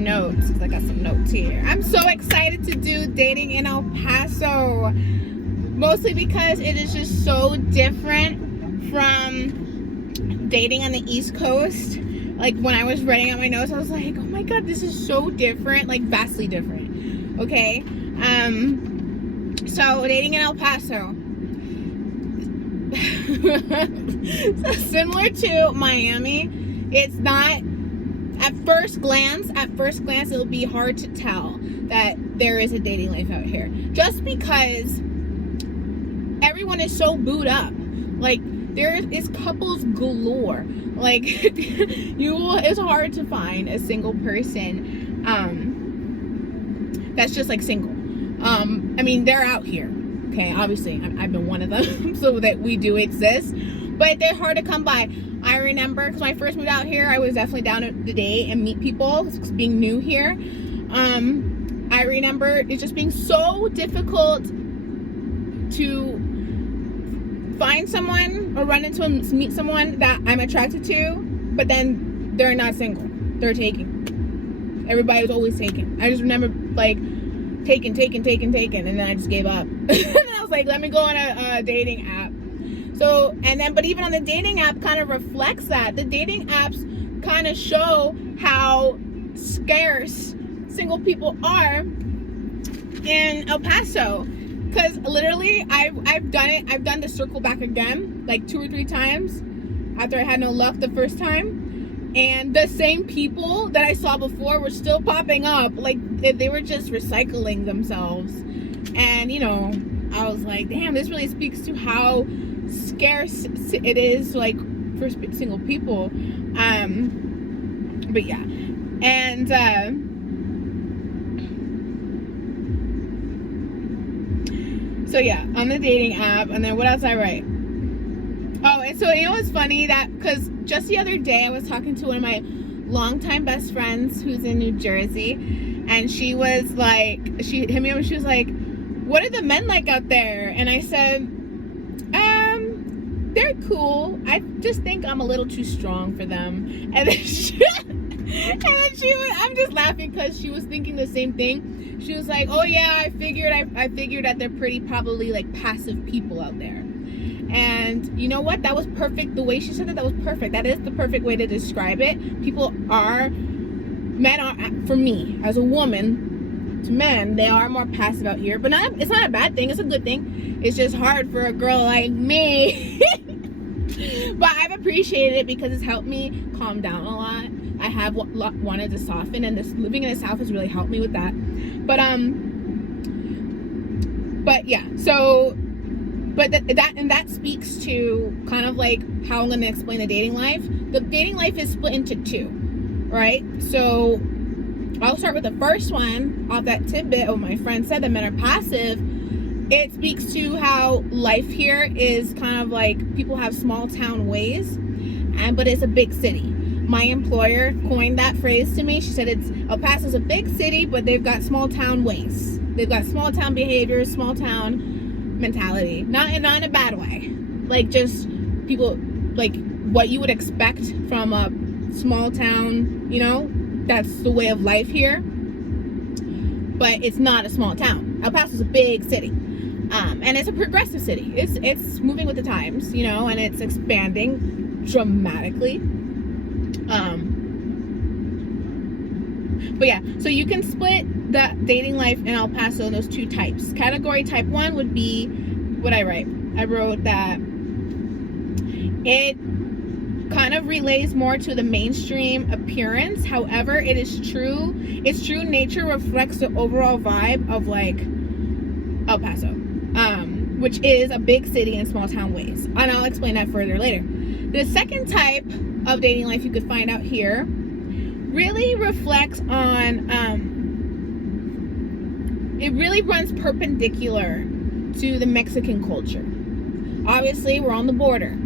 notes because I got some notes here. I'm so excited to do dating in El Paso, mostly because it is just so different from dating on the East Coast. Like when I was writing out my notes, I was like, oh my god, this is so different, like vastly different. Okay, so dating in El Paso. So similar to Miami, it's not at first glance it'll be hard to tell that there is a dating life out here, just because everyone is so booed up. Like there is couples galore. Like it's hard to find a single person that's just like single. I mean, they're out here. Okay, obviously I've been one of them, so that we do exist, but they're hard to come by. I remember because when I first moved out here, I was definitely down to date and meet people, being new here. I remember it just being so difficult to find someone or run into and meet someone that I'm attracted to, but then they're not single, they're taken. Everybody was always taken. I just remember like taken, and then I just gave up. And I was like, let me go on a dating app. So, but even on the dating app kind of reflects that. The dating apps kind of show how scarce single people are in El Paso. Because literally, I've done it. I've done the circle back again, like 2 or 3 times after I had no luck the first time. And the same people that I saw before were still popping up. Like, they were just recycling themselves. And, I was like, damn, this really speaks to how scarce it is, like, for single people. But yeah. And, so yeah, on the dating app. And then what else I write? Oh, and so what's funny that, because just the other day I was talking to one of my longtime best friends who's in New Jersey, and she was like, she hit me up and she was like, what are the men like out there? And I said, they're cool. I just think I'm a little too strong for them. And then I'm just laughing because she was thinking the same thing. She was like, oh yeah, I figured that they're pretty probably like passive people out there. And you know what? That was perfect. The way she said that was perfect. That is the perfect way to describe it. Men are, for me, as a woman, to men, they are more passive out here. But it's not a bad thing. It's a good thing. It's just hard for a girl like me. But I've appreciated it because it's helped me calm down a lot. I have wanted to soften, and this living in the South has really helped me with that. But yeah, so. But that speaks to kind of like how I'm going to explain the dating life. The dating life is split into 2, right? So I'll start with the first one off that tidbit of my friend said that men are passive. It speaks to how life here is kind of like people have small town ways, but it's a big city. My employer coined that phrase to me. She said El Paso's a big city, but they've got small town ways. They've got small town behaviors, small town mentality, not in a bad way, like just people like what you would expect from a small town, that's the way of life here, but it's not a small town. El Paso's a big city, and it's a progressive city. It's moving with the times, and it's expanding dramatically. But yeah, so you can split the dating life in El Paso in those 2 types. Category type 1 would be what I write. I wrote that it kind of relays more to the mainstream appearance. However, its true nature reflects the overall vibe of like El Paso, which is a big city in small town ways. And I'll explain that further later. The second type of dating life you could find out here really reflects on, it really runs perpendicular to the Mexican culture. Obviously, we're on the border.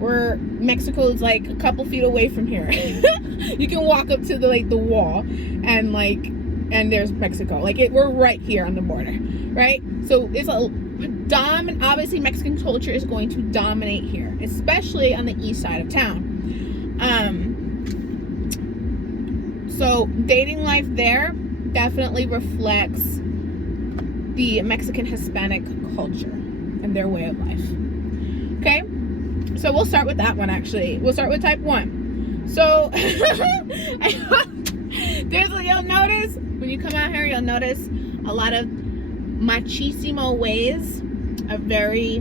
Mexico's like a couple feet away from here. You can walk up to the wall and there's Mexico. We're right here on the border, right? So it's obviously Mexican culture is going to dominate here, especially on the east side of town. So dating life there definitely reflects the Mexican Hispanic culture and their way of life. Okay, so we'll start with that one. Actually, we'll start with type 1. So you'll notice when you come out here, you'll notice a lot of machismo ways are very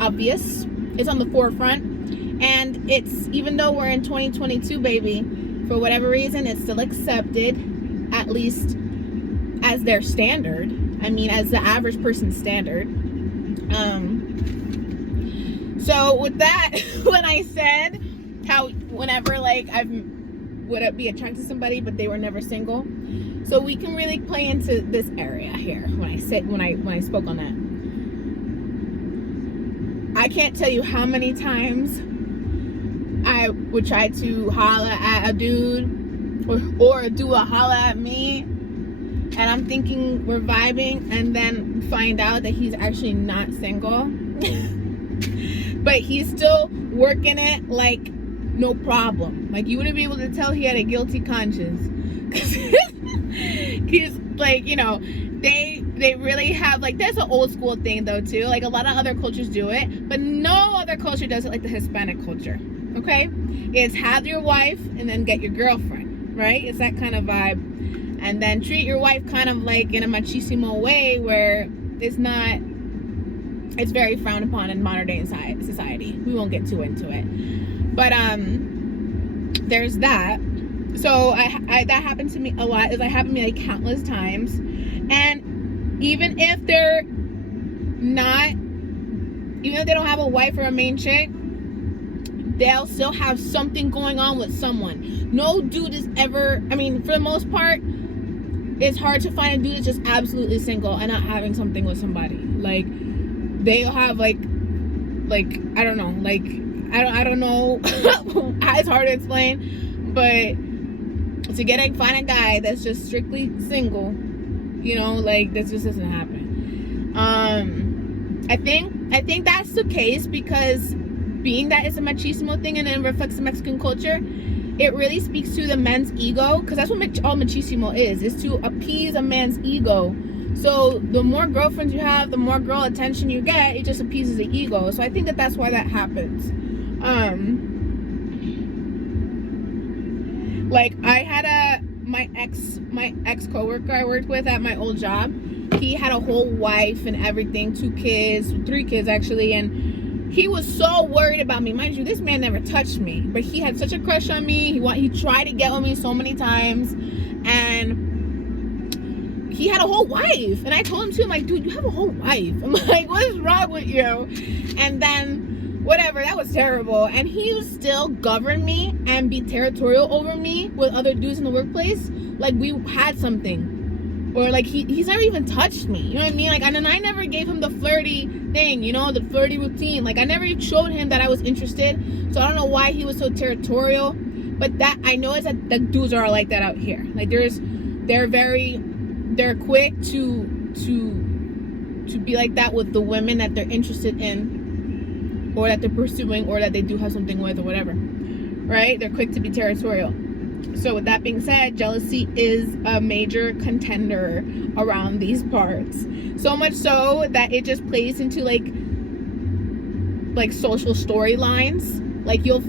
obvious. It's on the forefront, and it's, even though we're in 2022, baby, for whatever reason, it's still accepted, at least as their standard. I mean, as the average person's standard. So with that, when I said how whenever like would be attracted to somebody but they were never single, so we can really play into this area here when I spoke on that. I can't tell you how many times I would try to holler at a dude or a dude will holler at me, and I'm thinking we're vibing, and then find out that he's actually not single. But he's still working it like no problem. Like, you wouldn't be able to tell he had a guilty conscience. He's like, you know, they really have, like, there's an old school thing though too. Like, a lot of other cultures do it, but no other culture does it like the Hispanic culture. Okay? It's have your wife and then get your girlfriend, right? It's that kind of vibe. And then treat your wife kind of like in a machismo way where it's very frowned upon in modern day society. We won't get too into it, but there's that. So I that happened to me a lot. It happened to me like countless times, and even if they don't have a wife or a main chick, they'll still have something going on with someone. No dude is ever, I mean, for the most part, it's hard to find a dude that's just absolutely single and not having something with somebody. Like, they'll have like I don't know, like I don't know. It's hard to explain, but to find a guy that's just strictly single, you know, like, that just doesn't happen. I think that's the case because being that it's a machismo thing and it reflects the Mexican culture, it really speaks to the men's ego, because that's what all machismo is to appease a man's ego. So the more girlfriends you have, the more girl attention you get, it just appeases the ego. So I think that's why that happens. Like, I had my ex coworker I worked with at my old job. He had a whole wife and everything, 3 kids actually, and he was so worried about me. Mind you, this man never touched me, but he had such a crush on me. He tried to get with me so many times, and he had a whole wife. And I told him too, I'm like, dude, you have a whole wife. I'm like, what is wrong with you? And then whatever, that was terrible. And he would still govern me and be territorial over me with other dudes in the workplace, like we had something. Or like he's never even touched me, you know what I mean? Like, and then I never gave him the flirty thing, you know, the flirty routine. Like, I never showed him that I was interested. So I don't know why he was so territorial. But that I know is that the dudes are like that out here. Like, they're quick to be like that with the women that they're interested in, or that they're pursuing, or that they do have something with, or whatever, right? They're quick to be territorial. So with that being said, jealousy is a major contender around these parts. So much so that it just plays into like social storylines. Like, you'll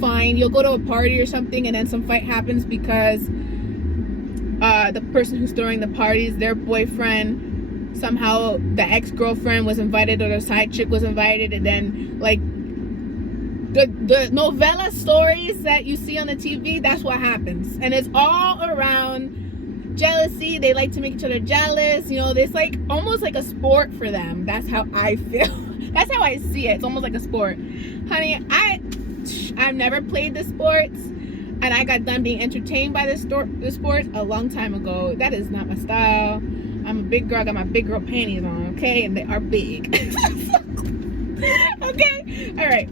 go to a party or something, and then some fight happens because the person who's throwing the parties, their boyfriend, somehow the ex-girlfriend was invited, or the side chick was invited, and then like the novella stories that you see on the TV, that's what happens. And it's all around jealousy. They like to make each other jealous, you know. It's like almost like a sport for them. That's how I feel. That's how I see it. It's almost like a sport. Honey, I've never played the sports, and I got done being entertained by the sports a long time ago. That is not my style. I'm a big girl. I got my big girl panties on, okay? And they are big. Okay? All right.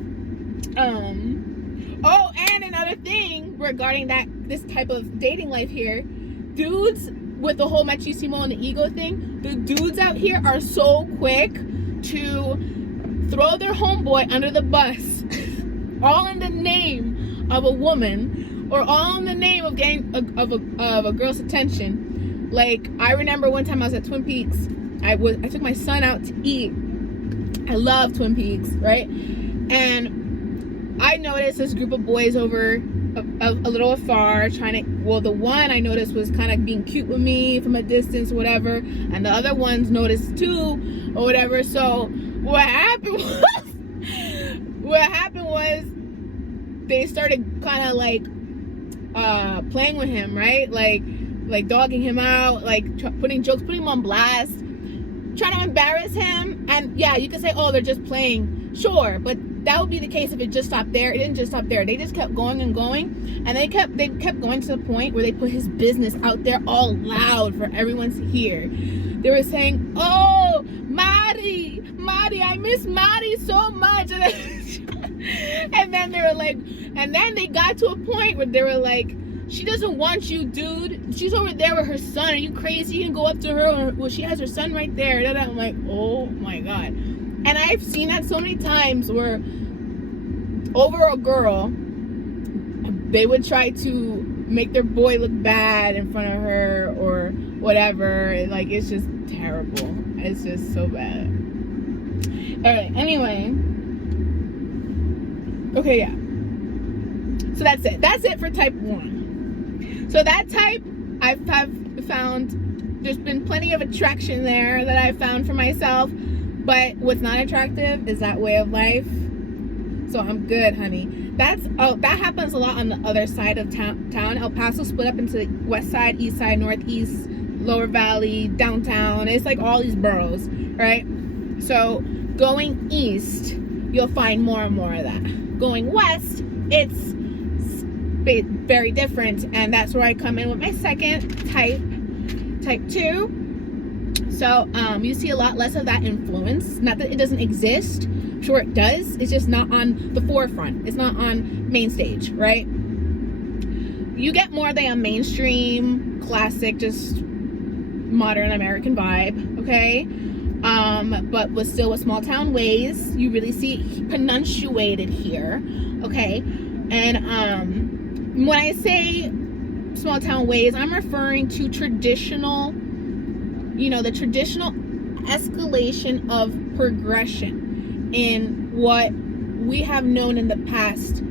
Oh, and another thing regarding this type of dating life here, dudes with the whole machismo and the ego thing, the dudes out here are so quick to throw their homeboy under the bus, all in the name of a woman, or all in the name of getting of a girl's attention. Like, I remember one time I was at Twin Peaks. I took my son out to eat. I love Twin Peaks, right? And I noticed this group of boys over a little afar trying to, well, the one I noticed was kind of being cute with me from a distance or whatever, and the other ones noticed too or whatever. So what happened was they started kind of like playing with him, right? Like dogging him out, like putting him on blast, trying to embarrass him. And yeah, you could say, oh, they're just playing, sure, but that would be the case if it just stopped there. It didn't just stop there. They just kept going and going, and they kept going to the point where they put his business out there all loud for everyone to hear. They were saying, oh, Mari, I miss Mari so much. And then they were like, and then they got to a point where they were like, she doesn't want you, dude. She's over there with her son. Are you crazy? You can go up to her. Well, she has her son right there. And I'm like, oh my God. And I've seen that so many times where over a girl, they would try to make their boy look bad in front of her or whatever. And like, it's just terrible. It's just so bad. All right, anyway. Okay, yeah. So that's it. That's it for type 1. So that type, I've found, there's been plenty of attraction there that I've found for myself. But what's not attractive is that way of life. So I'm good, honey. That happens a lot on the other side of town. El Paso split up into the west side, east side, northeast, lower valley, downtown. It's like all these boroughs, right? So going east, you'll find more and more of that. Going west, it's very different, and that's where I come in with my second type 2. So you see a lot less of that influence. Not that it doesn't exist. I'm sure it does. It's just not on the forefront. It's not on main stage, right? You get more of the mainstream, classic, just modern American vibe, okay? But still with small town ways. You really see it pronunciated here, okay? And when I say small town ways, I'm referring to traditional, the traditional escalation of progression in what we have known in the past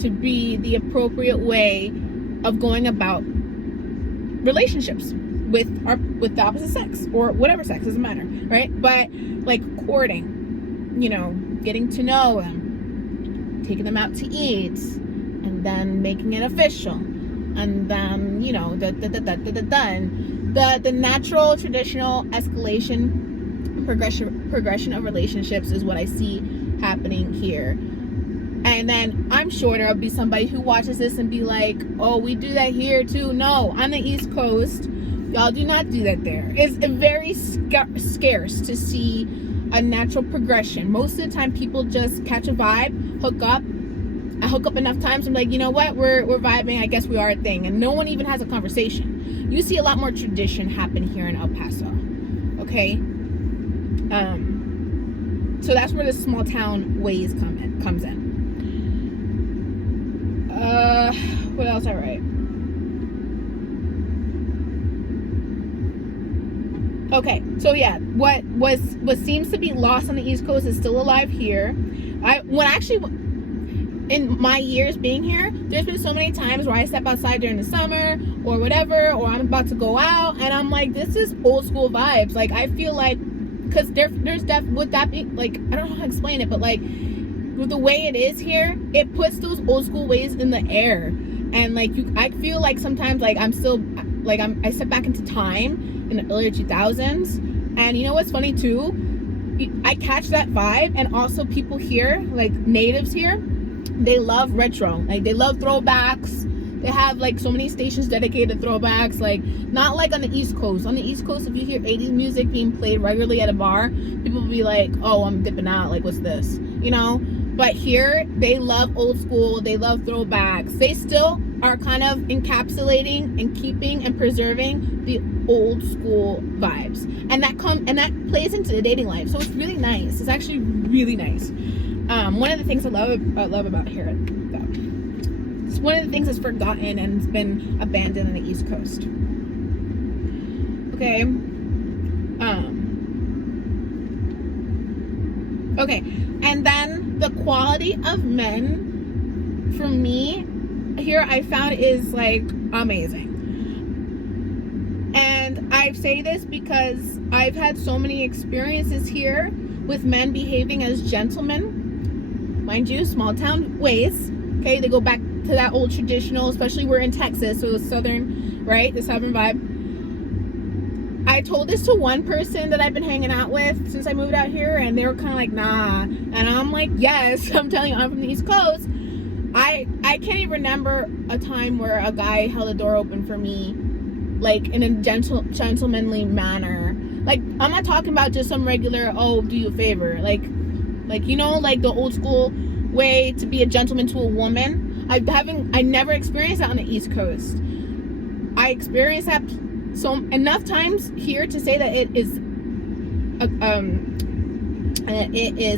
to be the appropriate way of going about relationships with the opposite sex or whatever sex, doesn't matter, right? But like courting, getting to know them, taking them out to eat, and then making it official, and then the natural traditional escalation progression of relationships is what I see happening here. And then I'm sure there'll be somebody who watches this and be like, oh, we do that here too. No, on the East Coast, y'all do not do that there. It's very scarce to see a natural progression. Most of the time people just catch a vibe, hook up. I hook up enough times, I'm like, you know what, we're vibing, I guess we are a thing. And no one even has a conversation. You see a lot more tradition happen here in El Paso, okay? So that's where the small town ways comes in. What else I write? Okay, so yeah, what seems to be lost on the East Coast is still alive here. In my years being here, there's been so many times where I step outside during the summer or whatever, or I'm about to go out, and I'm like, this is old school vibes. Like, I feel like, because would that be, like, I don't know how to explain it, but like, with the way it is here, it puts those old school ways in the air. And like, I feel like sometimes, like, I'm still, like, I step back into time in the early 2000s. And you know what's funny too? I catch that vibe, and also people here, like natives here, they love retro. Like, they love throwbacks. They have like so many stations dedicated to throwbacks. Like, not like on the East Coast. On the East Coast, if you hear 80s music being played regularly at a bar, people will be like, oh, I'm dipping out. Like, what's this? But here, they love old school. They love throwbacks. They still are kind of encapsulating and keeping and preserving the old school vibes. And that plays into the dating life. So it's really nice. It's actually really nice. One of the things I love about here, though. it's one of the things that's forgotten and it's been abandoned on the East Coast. Okay. Okay, and then the quality of men for me here I found is like amazing. And I say this because I've had so many experiences here with men behaving as gentlemen, mind you, small town ways. Okay, they go back to that old traditional, especially we're in Texas, so it's southern, right? The southern vibe. I told this to one person that I've been hanging out with since I moved out here, and they were kind of like, nah. And I'm like, yes, I'm telling you, I'm from the East Coast. I can't even remember a time where a guy held a door open for me, like in a gentlemanly manner. Like, I'm not talking about just some regular, oh, do you a favor. Like, you know, like the old school way to be a gentleman to a woman. I never experienced that on the East Coast. I experienced that so enough times here to say that it is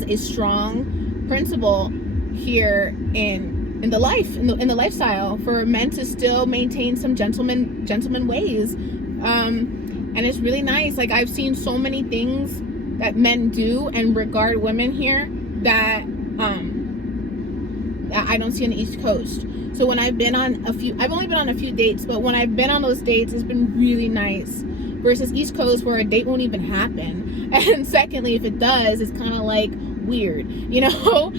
a strong principle here in the lifestyle for men to still maintain some gentleman ways, and it's really nice. Like, I've seen so many things that men do and regard women here that I don't see on the East Coast. So when I've only been on a few dates, but when I've been on those dates, it's been really nice. Versus East Coast, where a date won't even happen. And secondly, if it does, it's kind of like weird, you know?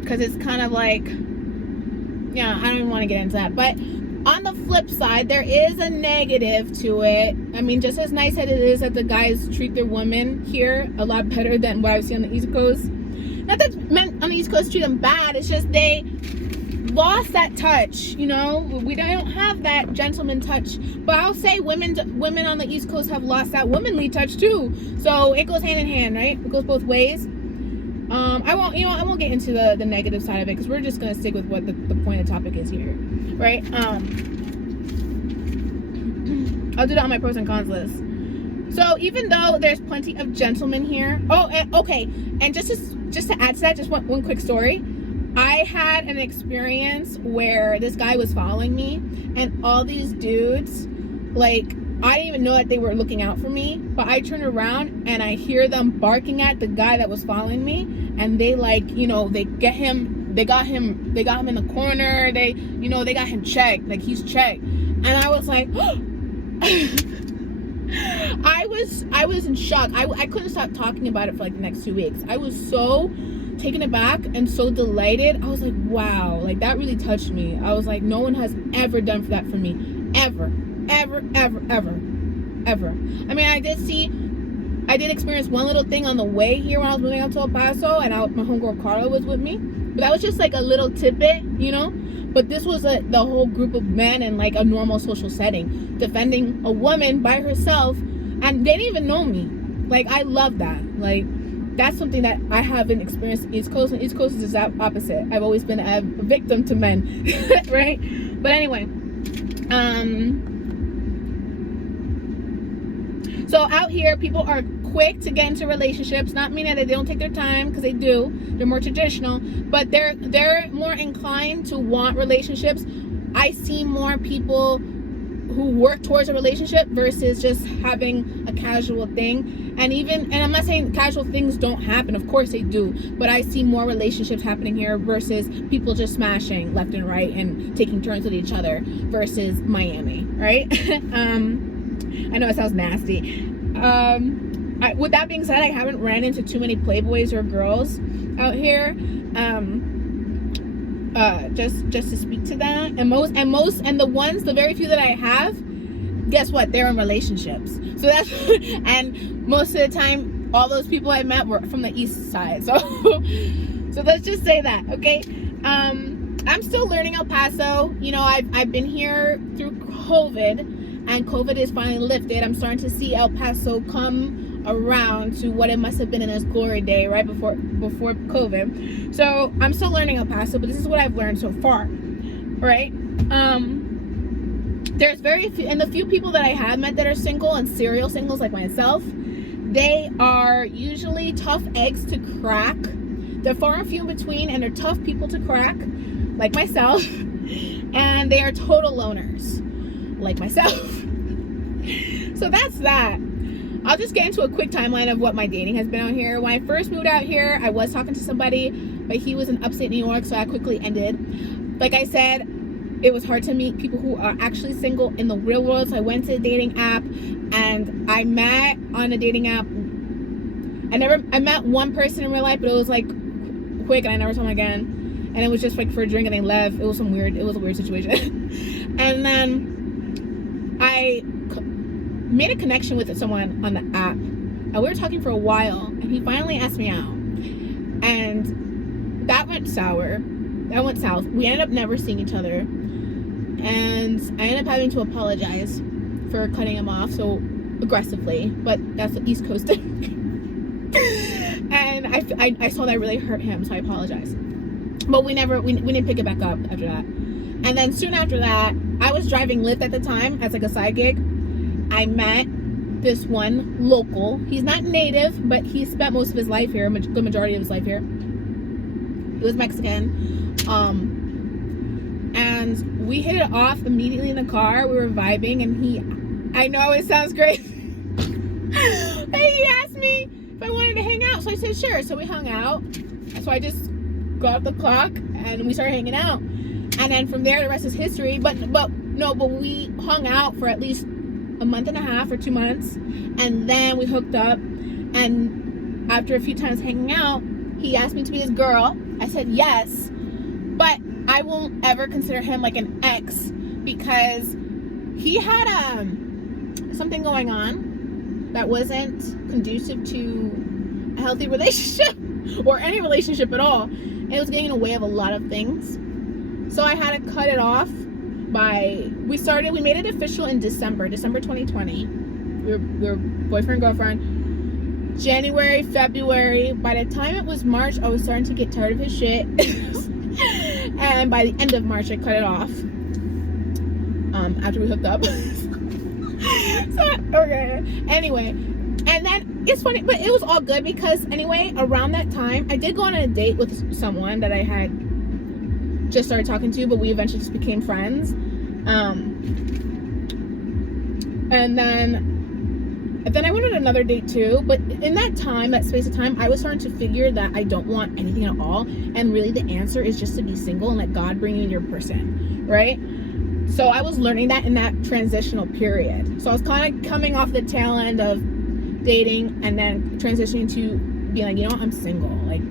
Because it's kind of like, yeah, I don't even want to get into that. But on the flip side, there is a negative to it. I mean, just as nice as it is that the guys treat their women here a lot better than what I've seen on the East Coast. Not that men on the East Coast treat them bad, it's just they lost that touch, you know? We don't have that gentleman touch. But I'll say women on the East Coast have lost that womanly touch too. So it goes hand in hand, right? It goes both ways. I won't get into the negative side of it, because we're just gonna stick with what the point of the topic is here, right? I'll do that on my pros and cons list. So even though there's plenty of gentlemen here, okay, and just to add to that, just one quick story. I had an experience where this guy was following me, and all these dudes, like, I didn't even know that they were looking out for me, but I turned around and I hear them barking at the guy that was following me, and they, like, you know, they got him in the corner, they got him checked, like, he's checked. And I was like, I was in shock. I couldn't stop talking about it for like the next 2 weeks. I was so taken aback and so delighted. I was like, wow, like, that really touched me. I was like, no one has ever done that for me, ever. I mean, I did experience one little thing on the way here when I was moving out to El Paso, and my homegirl Carla was with me, but that was just like a little tidbit, you know. But this was the whole group of men in like a normal social setting, defending a woman by herself, and they didn't even know me. Like, I love that. Like, that's something that I haven't experienced in East Coast, and East Coast is the opposite. I've always been a victim to men, right? But anyway, so out here, people are quick to get into relationships. Not meaning that they don't take their time, because they do. They're more traditional, but they're more inclined to want relationships. I see more people who work towards a relationship versus just having a casual thing. And I'm not saying casual things don't happen. Of course they do. But I see more relationships happening here versus people just smashing left and right and taking turns with each other versus Miami, right? I know it sounds nasty. With that being said, I haven't ran into too many playboys or girls out here. Just to speak to that, and the very few that I have, guess what? They're in relationships. So that's and most of the time, all those people I met were from the east side. So let's just say that, okay? I'm still learning El Paso. You know, I've been here through COVID, and COVID is finally lifted. I'm starting to see El Paso come around to what it must have been in its glory day, right before COVID. So I'm still learning El Paso, but this is what I've learned so far, right? There's very few, and the few people that I have met that are single and serial singles like myself, they are usually tough eggs to crack. They're far and few in between, and they're tough people to crack, like myself. And they are total loners, like myself. So that's that. I'll just get into a quick timeline of what my dating has been out here. When I first moved out here, I was talking to somebody, but he was in upstate New York, so I quickly ended. Like I said, it was hard to meet people who are actually single in the real world, so I went to a dating app, and I met on a dating app. I met one person in real life, but it was like quick, and I never saw him again. And it was just like for a drink, and they left. It was a weird situation. And then I made a connection with someone on the app, and we were talking for a while, and he finally asked me out, and that went sour. That went south. We ended up never seeing each other, and I ended up having to apologize for cutting him off so aggressively, but that's the East Coast thing. And I saw that really hurt him, so I apologized. But we didn't pick it back up after that. And then soon after that, I was driving Lyft at the time as like a side gig. I met this one local. He's not native, but he spent most of his life here, the majority of his life here. He was Mexican. And we hit it off immediately in the car. We were vibing, and I know it sounds great. And he asked me if I wanted to hang out, so I said sure. So we hung out. So I just got off the clock and we started hanging out. And then from there, the rest is history. But we hung out for at least a month and a half or 2 months, and then we hooked up. And after a few times hanging out, he asked me to be his girl. I said yes, but I won't ever consider him like an ex, because he had something going on that wasn't conducive to a healthy relationship or any relationship at all. And it was getting in the way of a lot of things. So I had to cut it off. We made it official in December 2020. We were boyfriend, girlfriend. January, February. By the time it was March, I was starting to get tired of his shit. And by the end of March, I cut it off. After we hooked up. So, okay. Anyway, and then it's funny, but it was all good because anyway, around that time, I did go on a date with someone that I had just started talking to, but we eventually just became friends. And then I went on another date too, but in that space of time, I was starting to figure that I don't want anything at all, and really the answer is just to be single and let God bring you your person, right? So I was learning that in that transitional period. So I was kind of coming off the tail end of dating and then transitioning to being like, you know what, I'm single, like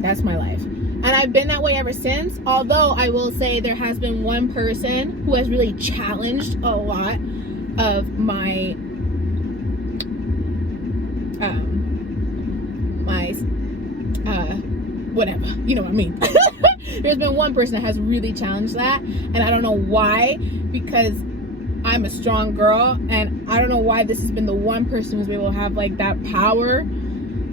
that's my life. And I've been that way ever since. Although I will say there has been one person who has really challenged a lot of my whatever, you know what I mean. There's been one person that has really challenged that, and I don't know why, because I'm a strong girl, and I don't know why this has been the one person who's been able to have like that power,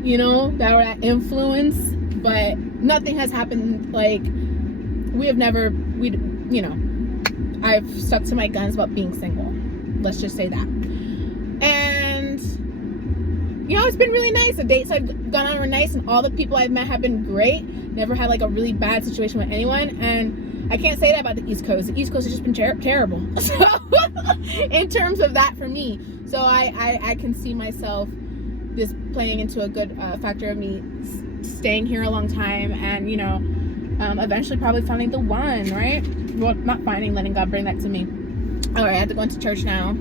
you know, that influence. But nothing has happened. Like I've stuck to my guns about being single. Let's just say that. And you know, it's been really nice. The dates I've gone on were nice, and all the people I've met have been great. Never had like a really bad situation with anyone. And I can't say that about the East Coast. The East Coast has just been terrible. So in terms of that for me. So I can see myself this playing into a good factor of me staying here a long time, and you know, eventually probably finding the one, right? Well, not finding, letting God bring that to me. All right, I have to go into church now.